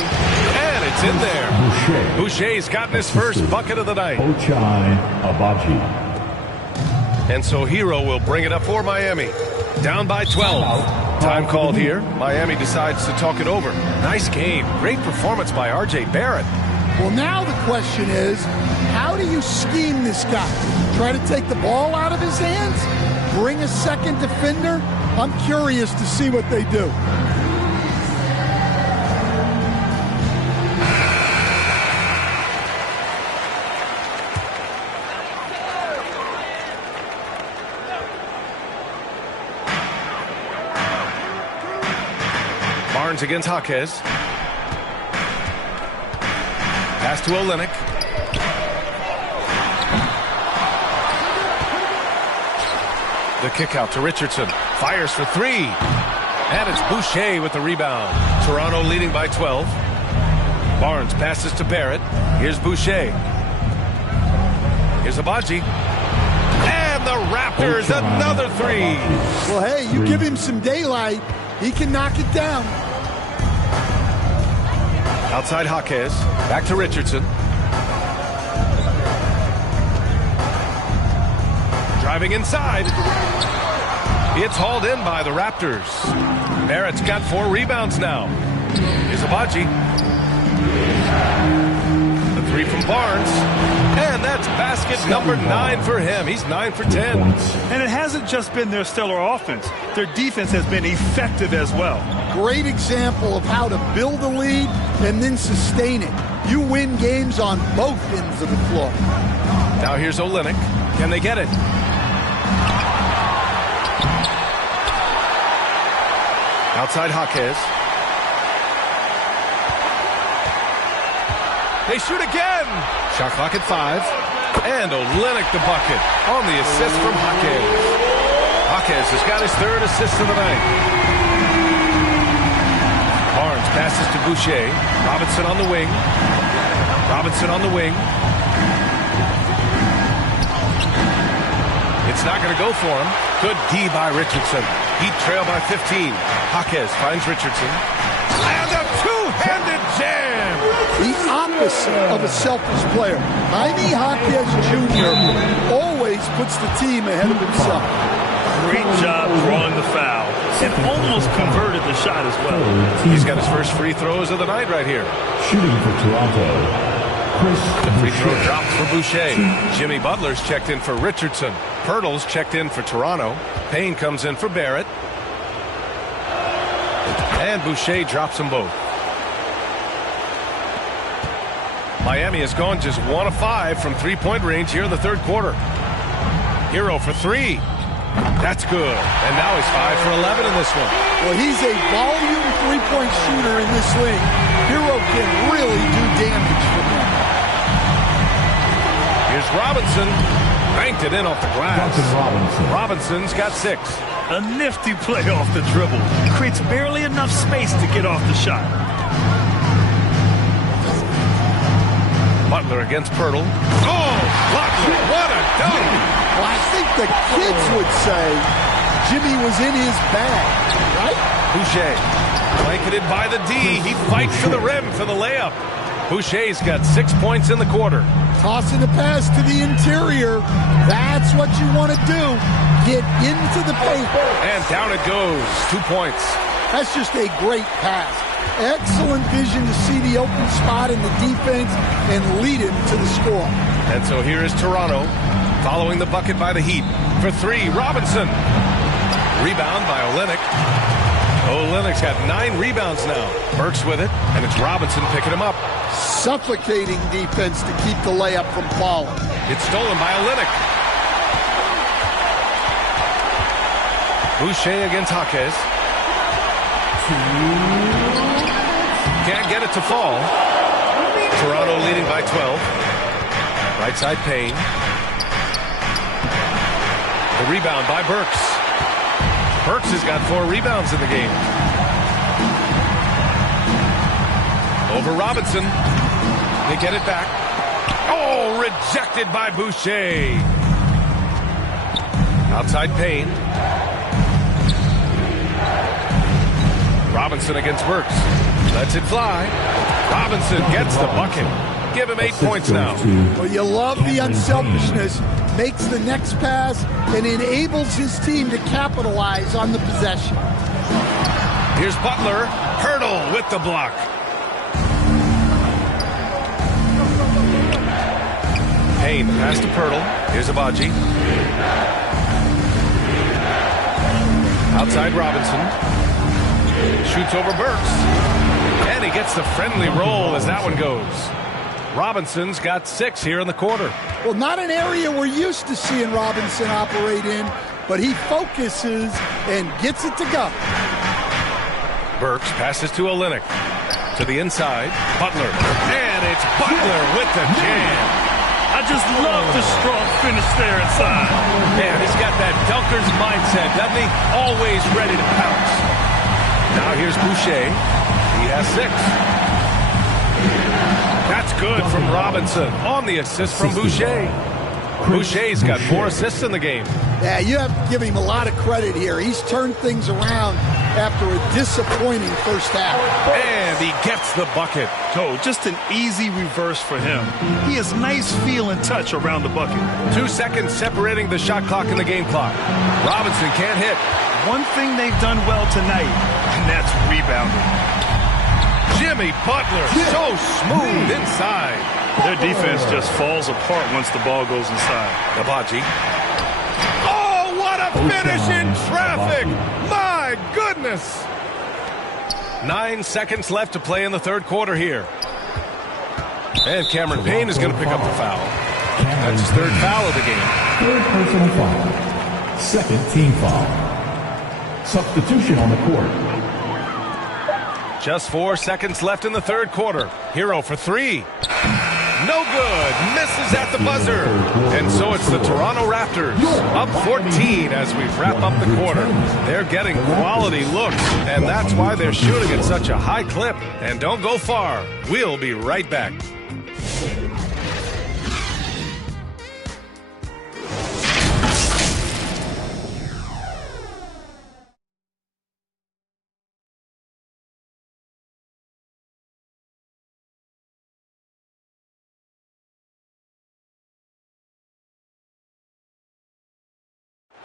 and it's in there. Boucher's gotten his first bucket of the night. Ochai Agbaji. And so Hero will bring it up for Miami. Down by 12. Time called here. Miami decides to talk it over. Nice game. Great performance by R.J. Barrett. Well, now the question is, how do you scheme this guy? Try to take the ball out of his hands? Bring a second defender? I'm curious to see what they do. Barnes against Jaquez. Pass to Olynyk. The kick out to Richardson. Fires for 3. And it's Boucher with the rebound. Toronto leading by 12. Barnes passes to Barrett. Here's Boucher. Here's Agbaji. And the Raptors, another 3. Well, hey, you give him some daylight, he can knock it down. Outside Jaquez. Back to Richardson. Driving inside. It's hauled in by the Raptors. Barrett's got 4 rebounds now. Here's Agbaji. The 3 from Barnes. And that's basket number 9 for him. He's 9 for 10. And it hasn't just been their stellar offense. Their defense has been effective as well. Great example of how to build a lead and then sustain it. You win games on both ends of the floor. Now here's Olynyk. Can they get it? Outside Jaquez. They shoot again. Shot clock at 5. And Olynyk the bucket on the assist from Jaquez. Jaquez has got his 3rd assist of the night. Barnes passes to Boucher. Robinson on the wing. Robinson on the wing. It's not going to go for him. Good D by Richardson. Heat trail by 15. Jaquez finds Richardson. And a two-handed jam. The opposite of a selfish player. Jaime Jaquez Jr. always puts the team ahead of himself. Great job drawing the foul. And almost converted the shot as well. He's got his first free throws of the night right here. Shooting for Toronto. The free throw drops for Boucher. Jimmy Butler's checked in for Richardson. Pirtle's checked in for Toronto. Payne comes in for Barrett. And Boucher drops them both. Miami has gone just 1 of 5 from 3-point range here in the third quarter. Hero for 3. That's good. And now he's 5 for 11 in this one. Well, he's a volume three-point shooter in this league. Hero can really do damage for him. Here's Robinson. Banked it in off the glass. Robinson's got 6. A nifty play off the dribble. Creates barely enough space to get off the shot. Butler against Pirtle. Oh, Butler, what a dunk! Well, I think the kids would say Jimmy was in his bag, right? Boucher, blanketed by the D. He fights to the rim for the layup. Boucher's got 6 points in the quarter. Tossing the pass to the interior. That's what you want to do. Get into the paint. And down it goes. 2 points. That's just a great pass. Excellent vision to see the open spot in the defense and lead him to the score. And so here is Toronto following the bucket by the Heat. For 3, Robinson. Rebound by Olynyk. Olynyk's got 9 rebounds now. Burks with it, and it's Robinson picking him up. Suffocating defense to keep the layup from falling. It's stolen by Olynyk. Boucher against Jaquez. Can't get it to fall. Toronto leading by 12. Right side Payne. The rebound by Burks. Burks has got 4 rebounds in the game. Over Robinson. They get it back. Oh, rejected by Boucher. Outside Payne. Robinson against Burks. Lets it fly. Robinson gets the bucket. Give him 8 points now. Well, you love the unselfishness. Makes the next pass and enables his team to capitalize on the possession. Here's Butler. Hurdle with the block. Payne, pass to Pirtle. Here's Abaji. Outside Robinson. Shoots over Burks. And he gets the friendly roll as that one goes. Robinson's got 6 here in the quarter. Well, not an area we're used to seeing Robinson operate in, but he focuses and gets it to go. Burks passes to Olynyk. To the inside. Butler. And it's Butler with the jam. I just love the strong finish there inside. Man, he's got that dunker's mindset, doesn't he? Always ready to pounce. Now here's Boucher. He has 6. That's good from Robinson on the assist from Boucher. Boucher's got 4 assists in the game. Yeah, you have to give him a lot of credit here. He's turned things around after a disappointing first half. And he gets the bucket. Oh, just an easy reverse for him. He has nice feel and touch around the bucket. 2 seconds separating the shot clock and the game clock. Robinson can't hit. One thing they've done well tonight, and that's rebounding. Jimmy Butler, so smooth inside. Their defense just falls apart once the ball goes inside. Abaji. Oh, what a finish in traffic! My goodness! 9 seconds left to play in the third quarter here. And Cameron Payne is going to pick up the foul. That's his 3rd foul of the game. 3rd personal foul. 2nd team foul. Substitution on the court. Just 4 seconds left in the third quarter. Hero for 3. No good. Misses at the buzzer. And so it's the Toronto Raptors up 14 as we wrap up the quarter. They're getting quality looks, and that's why they're shooting at such a high clip. And don't go far. We'll be right back.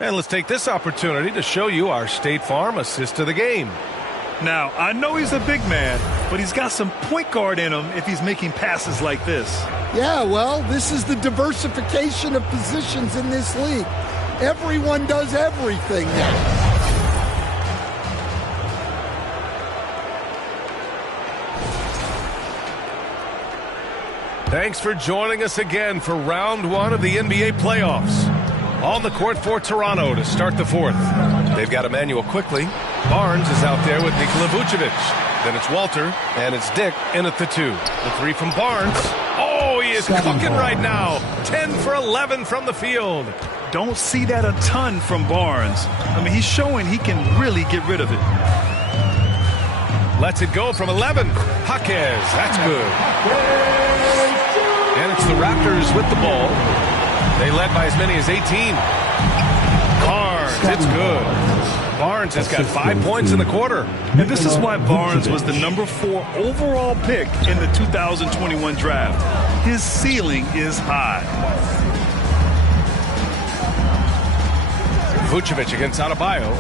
And let's take this opportunity to show you our State Farm assist to the game. Now, I know he's a big man, but he's got some point guard in him if he's making passes like this. Yeah, well, this is the diversification of positions in this league. Everyone does everything now. Thanks for joining us again for round 1 of the NBA playoffs. On the court for Toronto to start the fourth. They've got Emmanuel quickly. Barnes is out there with Nikola Vucevic. Then it's Walter, and it's Dick in at the 2. The 3 from Barnes. Oh, he is cooking right now. 10 for 11 from the field. Don't see that a ton from Barnes. I mean, he's showing he can really get rid of it. Lets it go from 11. Jaquez, that's good. And it's the Raptors with the ball. They led by as many as 18. Barnes, it's good. Barnes has got 5 points in the quarter. And this is why Barnes was the number 4 overall pick in the 2021 draft. His ceiling is high. Vucevic against Adebayo.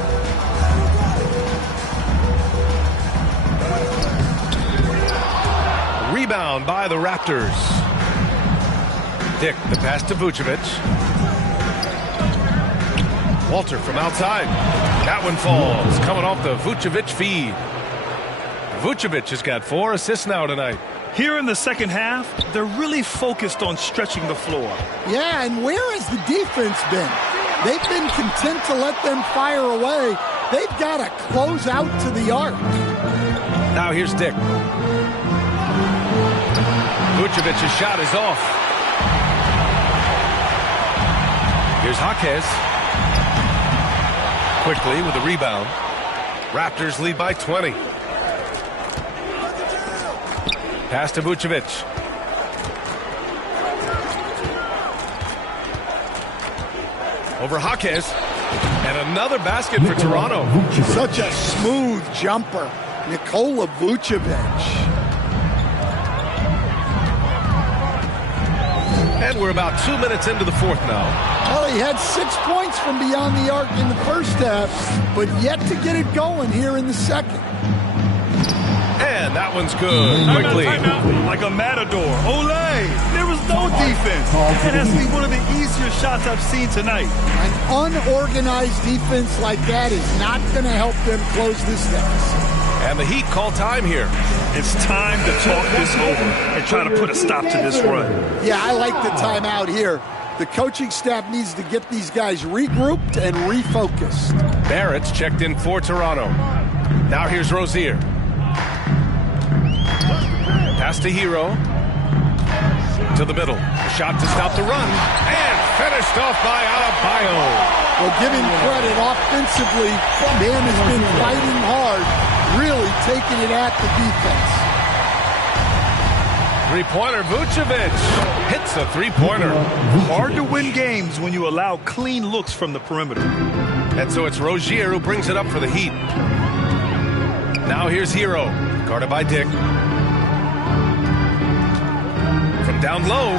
Rebound by the Raptors. Dick, the pass to Vucevic. Walter from outside. That one falls, coming off the Vucevic feed. Vucevic has got 4 assists now tonight. Here in the second half, they're really focused on stretching the floor. Yeah, and where has the defense been? They've been content to let them fire away. They've got to close out to the arc. Now here's Dick. Vucevic's shot is off. Here's Jaquez. Quickly with a rebound. Raptors lead by 20. Pass to Vucevic. Over Jaquez. And another basket for Toronto. Such a smooth jumper. Nikola Vucevic. And we're about 2 minutes into the fourth now. Well, he had 6 points from beyond the arc in the first half, but yet to get it going here in the second. And that one's good. Quickly. Like a matador. Olay! There was no defense. That has to be one of the easier shots I've seen tonight. An unorganized defense like that is not going to help them close this deficit. And the Heat call time here. It's time to talk this over and try to put a stop to this run. Yeah, I like the timeout here. The coaching staff needs to get these guys regrouped and refocused. Barrett's checked in for Toronto. Now here's Rozier. Pass to Hero. To the middle. Shot to stop the run. And finished off by Adebayo. Well, give him credit offensively. Man has been fighting hard, really taking it at the defense. Three-pointer, Vucevic hits a three-pointer. Hard to win games when you allow clean looks from the perimeter. And so it's Rozier who brings it up for the Heat. Now here's Hero, guarded by Dick. From down low,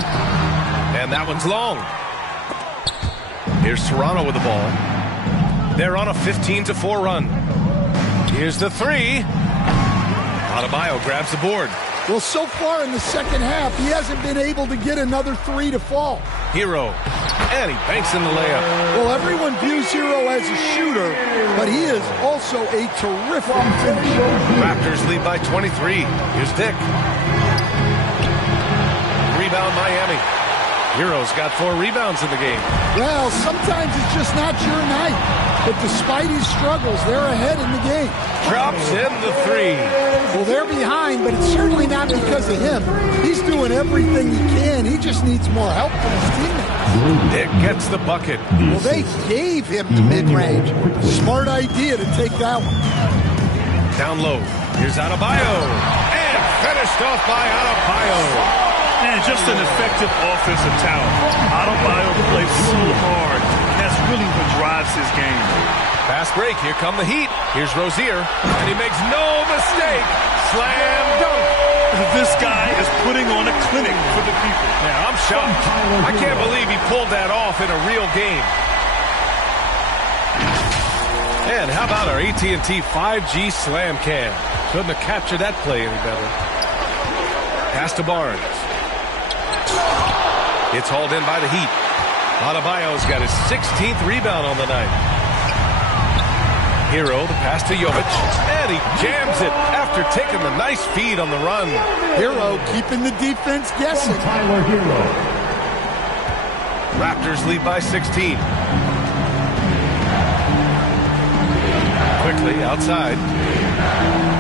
and that one's long. Here's Toronto with the ball. They're on a 15-4 run. Here's the three. Adebayo grabs the board. Well, so far in the second half, he hasn't been able to get another three to fall. Hero, and he banks in the layup. Well, everyone views Hero as a shooter, but he is also a terrific finisher. Raptors lead by 23. Here's Dick. Rebound Miami. Hero's got 4 rebounds in the game. Well, sometimes it's just not your night. But despite his struggles, they're ahead in the game. Drops in the three. Well, they're behind, but it's certainly not because of him. He's doing everything he can. He just needs more help from his teammates. Dick gets the bucket. Well, they gave him to mid-range. Smart idea to take that one. Down low. Here's Adebayo. And finished off by Adebayo. And just an effective offensive talent. Adebayo plays so hard. That's really what drives his game. Fast break. Here come the Heat. Here's Rozier. And he makes no mistake. Slam dunk. This guy is putting on a clinic for the people. Yeah, I'm shocked. I can't believe he pulled that off in a real game. And how about our AT&T 5G Slam Cam? Couldn't have captured that play any better. Pass to Barnes. It's hauled in by the Heat. Adebayo's got his 16th rebound on the night. Hero, the pass to Jovic, and he jams it after taking the nice feed on the run. Hero keeping the defense guessing. Tyler Hero. Raptors lead by 16. quickly, outside.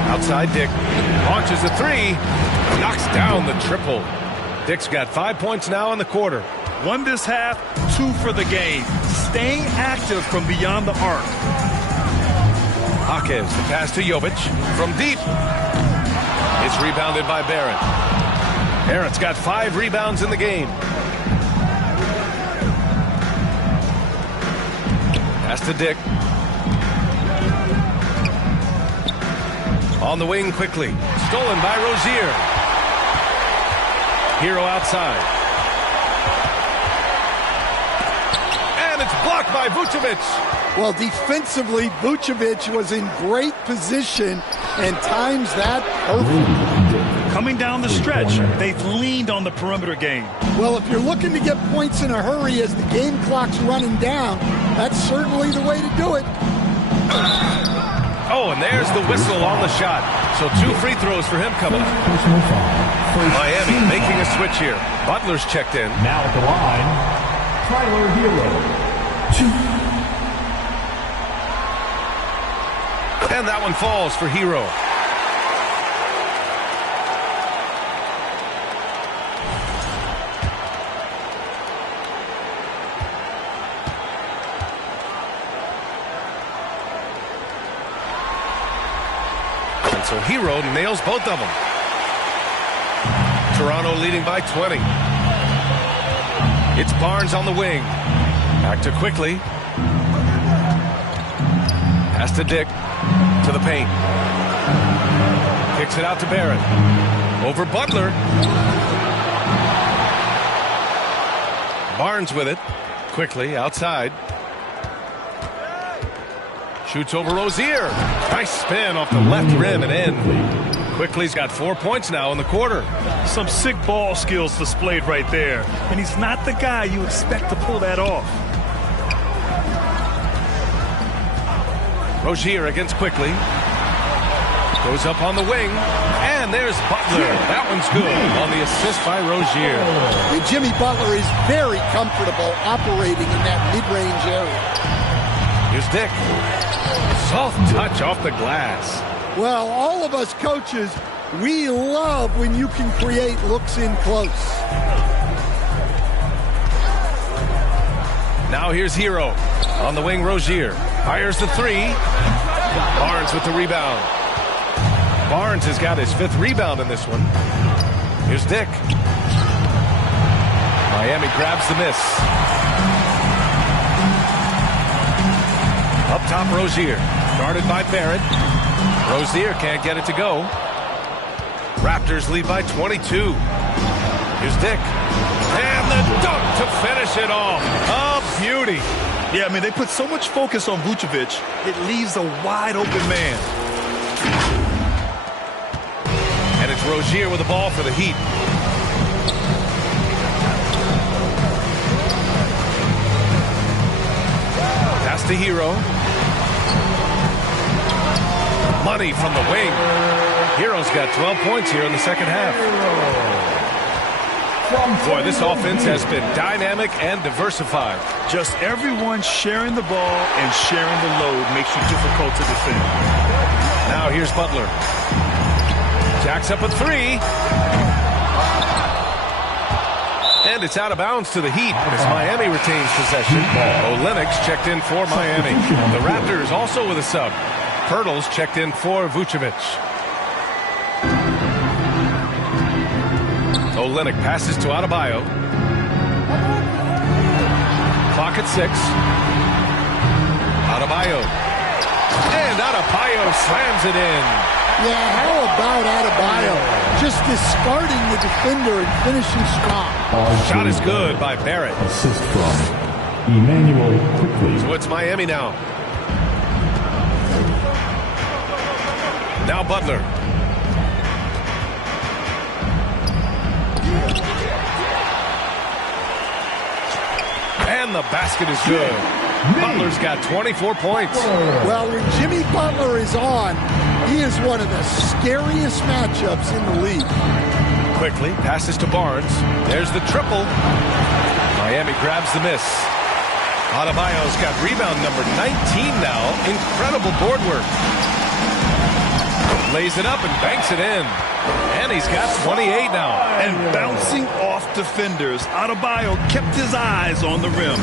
Outside Dick. Launches a three. Knocks down the triple. Dick's got 5 points now in the quarter. 1 this half, 2 for the game. Staying active from beyond the arc. Jaquez, the pass to Jovic from deep. It's rebounded by Barrett. Barrett's got 5 rebounds in the game. Pass to Dick. On the wing quickly. Stolen by Rozier. Hero outside. And it's blocked by Vucevic. Well, defensively, Vucevic was in great position and times that perfect. Coming down the stretch, they've leaned on the perimeter game. Well, if you're looking to get points in a hurry as the game clock's running down, that's certainly the way to do it. Oh, and there's the whistle on the shot. So 2 free throws for him coming up. Miami making a switch here. Butler's checked in. Now at the line, Tyler Hero. 2. And that one falls for Hero. And so Hero nails both of them. Toronto leading by 20. It's Barnes on the wing. Back to quickly. Pass to Dick. To the paint. Kicks it out to Barrett. Over Butler. Barnes with it. Quickly outside. Shoots over Rozier. Nice spin off the left rim and in. Quickly's got 4 points now in the quarter. Some sick ball skills displayed right there. And he's not the guy you expect to pull that off. Rozier against Quickly. Goes up on the wing. And there's Butler. That one's good on the assist by Rozier. And Jimmy Butler is very comfortable operating in that mid-range area. Here's Dick. Soft touch off the glass. Well, all of us coaches, we love when you can create looks in close. Now here's Hero. On the wing, Rozier. Fires the three. Barnes with the rebound. Barnes has got his 5th rebound in this one. Here's Dick. Miami grabs the miss. Up top, Rozier. Guarded by Barrett. Rozier can't get it to go. Raptors lead by 22. Here's Dick. And the dunk to finish it off. A beauty. Yeah, I mean, they put so much focus on Vucevic, it leaves a wide open man. And it's Rozier with the ball for the Heat. Pass to Hero. Money from the wing. Hero's got 12 points here in the second half. Boy, this offense has been dynamic and diversified. Just everyone sharing the ball and sharing the load makes you difficult to defend. Now here's Butler. Jacks up a 3. And it's out of bounds to the Heat as Miami retains possession. Olynyk's checked in for Miami. The Raptors also with a sub. Pirtle's checked in for Vucevic. Olynyk passes to Adebayo. Clock at 6. Adebayo. And Adebayo slams it in. Yeah, how about Adebayo? Just discarding the defender and finishing strong. Shot is good by Barrett. Assist from Emmanuel Quickly. So it's Miami now. Now Butler. And the basket is good. Butler's got 24 points. Well, when Jimmy Butler is on, he is one of the scariest matchups in the league. Quickly passes to Barnes. There's the triple. Miami grabs the miss. Adebayo's got rebound number 19 now. Incredible board work. Lays it up and banks it in. And he's got 28 now. And bouncing off defenders, Adebayo kept his eyes on the rim.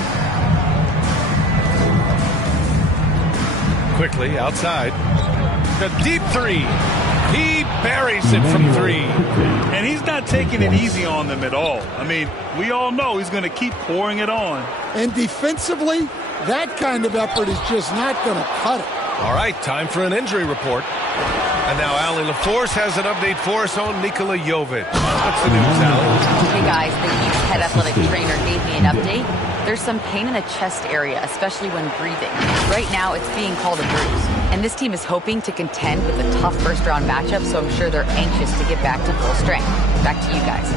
Quickly outside. The deep three. He buries it from three. And he's not taking it easy on them at all. I mean, we all know he's going to keep pouring it on. And defensively, that kind of effort is just not going to cut it. All right, time for an injury report. And now Allie LaForce has an update for us on Nikola Jovic. What's the news, Allie? Hey guys, the Heat's head athletic trainer gave me an update. There's some pain in the chest area, especially when breathing. Right now, it's being called a bruise. And this team is hoping to contend with a tough first-round matchup, so I'm sure they're anxious to get back to full strength. Back to you guys.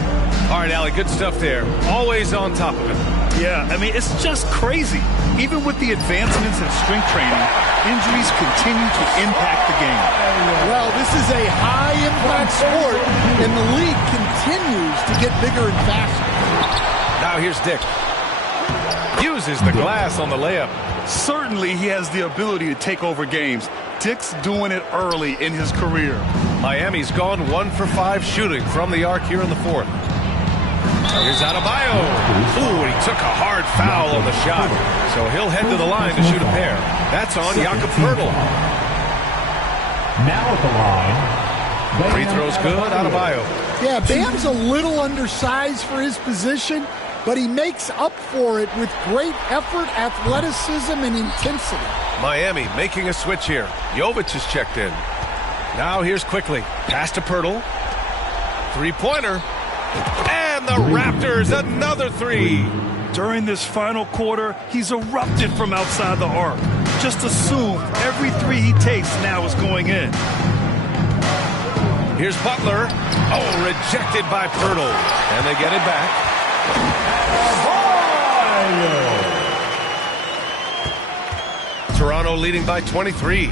All right, Allie, good stuff there. Always on top of it. Yeah, I mean, it's just crazy. Even with the advancements in strength training, injuries continue to impact the game. Well, this is a high-impact sport, and the league continues to get bigger and faster. Now here's Dick. Uses the glass on the layup. Certainly he has the ability to take over games. Dick's doing it early in his career. Miami's gone 1 for 5 shooting from the arc here in the fourth. Here's Adebayo. Ooh, he took a hard foul on the shot. So he'll head to the line to shoot a pair. That's on Jakob Poeltl. Now at the line. Free throw's good, Adebayo. Yeah, Bam's a little undersized for his position, but he makes up for it with great effort, athleticism, and intensity. Miami making a switch here. Jovic is checked in. Now here's quickly. Pass to Poeltl. Three-pointer. And the Raptors, another three. During this final quarter, he's erupted from outside the arc. Just assume every three he takes now is going in. Here's Butler. Oh, rejected by Poeltl. And they get it back. Toronto leading by 23.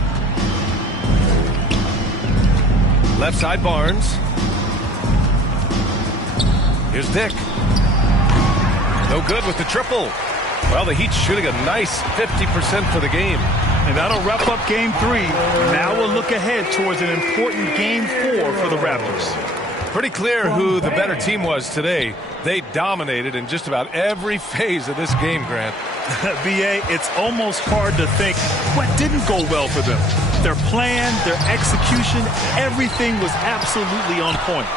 Left side Barnes. Here's Dick. No good with the triple. Well, the Heat's shooting a nice 50% for the game. And that'll wrap up Game 3. Now we'll look ahead towards an important Game 4 for the Raptors. Pretty clear who the better team was today. They dominated in just about every phase of this game, Grant. B.A., it's almost hard to think what didn't go well for them. Their plan, their execution, everything was absolutely on point.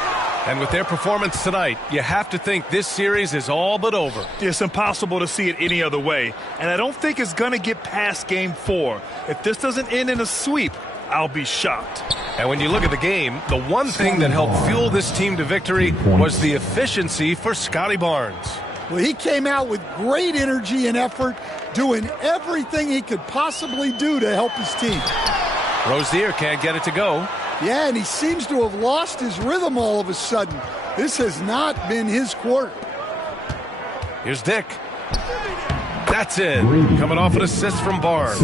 And with their performance tonight, you have to think this series is all but over. It's impossible to see it any other way. And I don't think it's going to get past Game 4. If this doesn't end in a sweep, I'll be shocked. And when you look at the game, the one thing that helped fuel this team to victory was the efficiency for Scotty Barnes. Well, he came out with great energy and effort, doing everything he could possibly do to help his team. Rozier can't get it to go. Yeah, and he seems to have lost his rhythm all of a sudden. This has not been his quarter. Here's Dick. That's it. Coming off an assist from Barnes.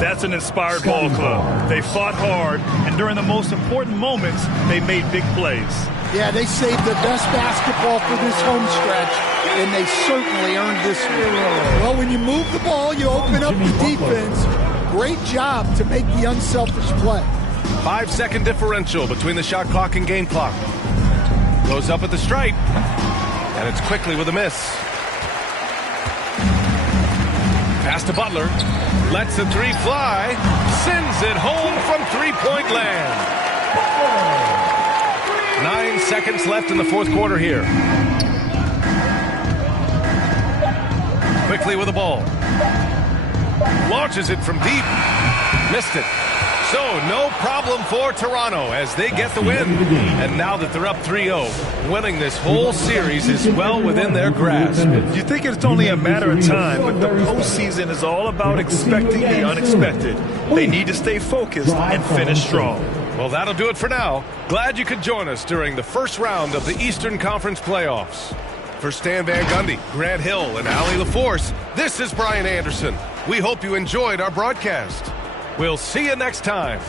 That's an inspired ball club. They fought hard, and during the most important moments, they made big plays. Yeah, they saved the best basketball for this home stretch, and they certainly earned this one. Well, when you move the ball, you open up the defense. Great job to make the unselfish play. 5-second differential between the shot clock and game clock. Goes up at the stripe, and it's quickly with a miss. Pass to Butler. Lets the three fly. Sends it home from three-point land. 9 seconds left in the fourth quarter here. Quickly with the ball. Launches it from deep. Missed it. So, no problem for Toronto as they get the win. And now that they're up 3-0, winning this whole series is well within their grasp. You think it's only a matter of time, but the postseason is all about expecting the unexpected. They need to stay focused and finish strong. Well, that'll do it for now. Glad you could join us during the first round of the Eastern Conference playoffs. For Stan Van Gundy, Grant Hill, and Allie LaForce, this is Brian Anderson. We hope you enjoyed our broadcast. We'll see you next time.